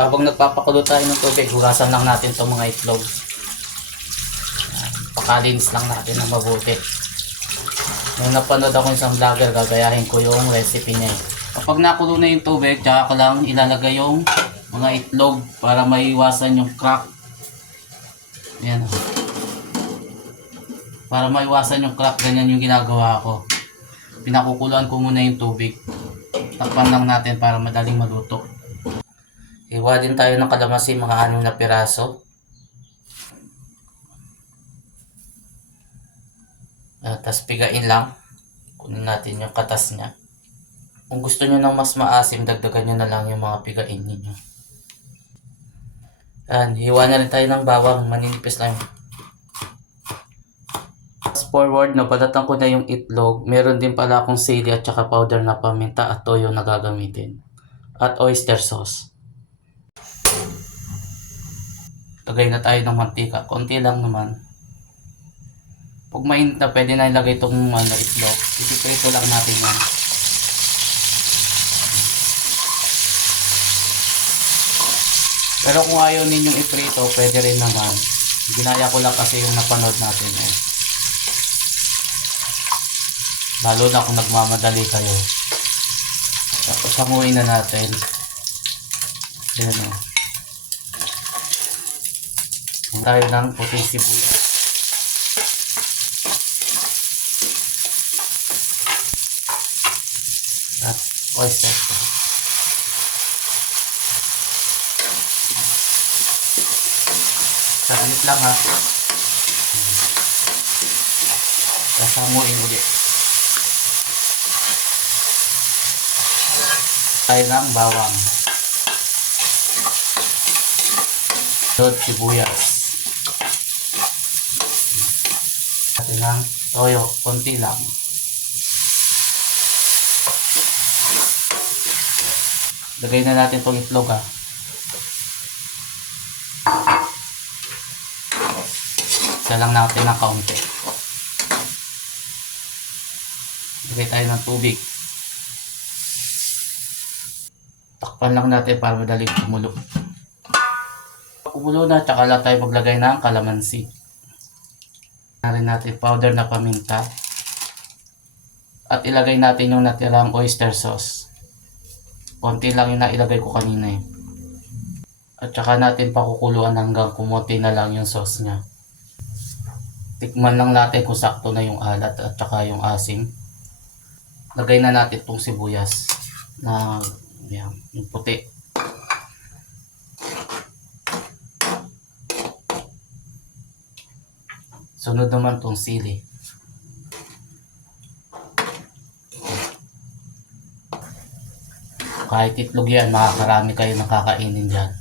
Habang nagpapakulo tayo ng tubig, hugasan lang natin itong mga itlog. Pakalinis lang natin ng mabuti. Nung napanood ako isang vlogger, gagayahin ko yung recipe niya. Kapag nakulo na yung tubig, tsaka ko lang ilalagay yung mga itlog para maiwasan yung crack. Yan. Para maiwasan yung crack, ganyan yung ginagawa ko. Pinakukuluan ko muna yung tubig. Takpan lang natin para madaling maluto. Hiwa din tayo ng kalamansi, mga 6 na piraso. Tapos pigain lang. Kunin natin yung katas niya. Kung gusto nyo ng mas maasim, dagdagan nyo na lang yung mga pigain ninyo. Hiwa na rin tayo ng bawang. Maninipis lang. Fast forward, nabalatan ko na yung itlog. Meron din pala akong sili at saka powder na paminta at toyo na gagamitin. At oyster sauce. Lagay na tayo ng mantika. Konti lang naman. Pag mainit na, pwede na ilagay itong itlog. Ipiprito lang natin yan. Pero kung ayaw ninyong iprito, pwede rin naman. Ginaya ko lang kasi yung napanood natin eh. Lalo na kung nagmamadali kayo. Tapos hanguin na natin. Ayan o. Tayo ng puting sibuyas. At oyster. Saglit lang ha. Sasanguin ulit. Tayo ng bawang. At sibuyas. Natin ng toyo, konti lang. Lagay na natin itong itlog ha. Isa lang natin ng kaunti. Lagay tayo ng tubig. Takpan lang natin para madaling kumulo. Kumulo na, tsaka lang tayo maglagay ng kalamansi. Rin natin powder na paminta. At ilagay natin yung natirang oyster sauce. Konti lang yung nailagay ko kanina eh. At saka natin pakukuluan hanggang kumunti na lang yung sauce nya. Tikman lang natin kung sakto na yung alat at saka yung asim. Lagay na natin itong sibuyas na yan, yung puti. Sunod naman itong sili. Kahit itlog yan, makakarami kayo nakakainin dyan.